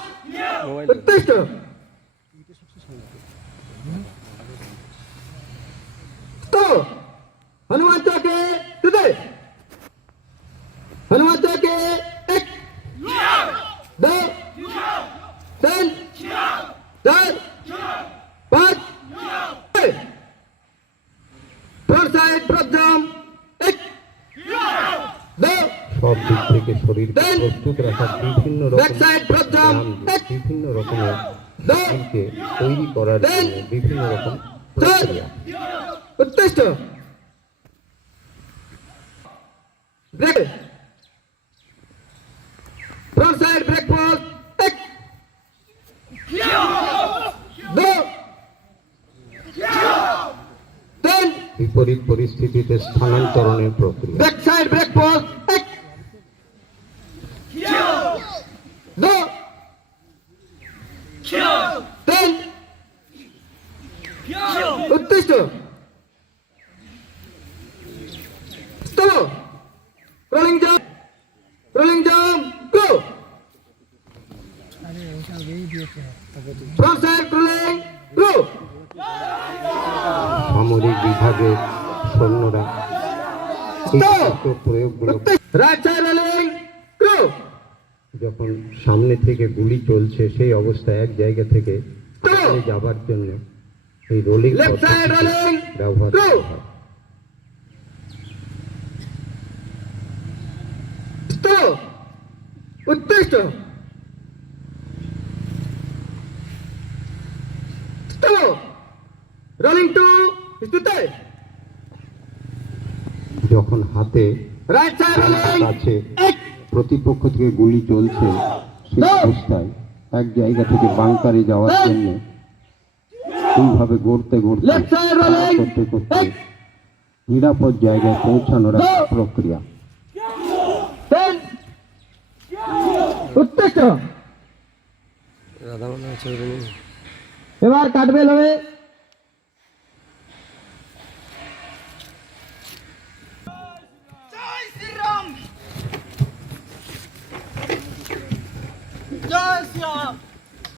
उत्कृष्ट तो हनुमान के हृदय हनुमान के एक दो तीन चार पाँच फ्रंट साइड प्रथम एक दो সব দিক থেকে শরীরকে প্রস্তুত রাখার বিভিন্ন बैक साइड प्रथम एक বিভিন্ন রকমের दो শরীরকে তৈরি করার জন্য বিভিন্ন রকম প্রক্রিয়া। उत्कृष्ट break front side break pause एक दो तीन বিপরীত পরিস্থিতিতে স্থানান্তরণের প্রক্রিয়া। बैक साइड ब्रेक पॉज एक दो तीन उत्कृष्ट चलो रोलिंग जंप गो फ्रंट साइड रोलिंग गो সামরিক বিভাগের সৈন্যরা এই সমস্ত প্রয়োগগুলো राइट साइड रोलिंग गो যখন সামনে থেকে গুলি চলছে সেই অবস্থায় এক জায়গা থেকে পালিয়ে যাবার জন্য এই রোলিং लेफ्ट साइड रोलिंग ব্যবহার गो করা হয়। तो उत्कृष्ट तो रोलिंग टू स्थिति যখন হাতে राइट साइड रोलिंग কাছে एक প্রতিপক্ষ থেকে গুলি চলছে সেই অবস্থায় এক জায়গা থেকে বাংকারে যাওয়ার জন্য এইভাবে গড়তে গড়তে लेफ्ट साइड रोलिंग করতে করতে एक নিরাপদ জায়গায় পৌঁছানোর একটা প্রক্রিয়া। तीन उत्कृष्ट এবার কাটবে লবে জয় শ্রীরাম জয় শ্রীরাম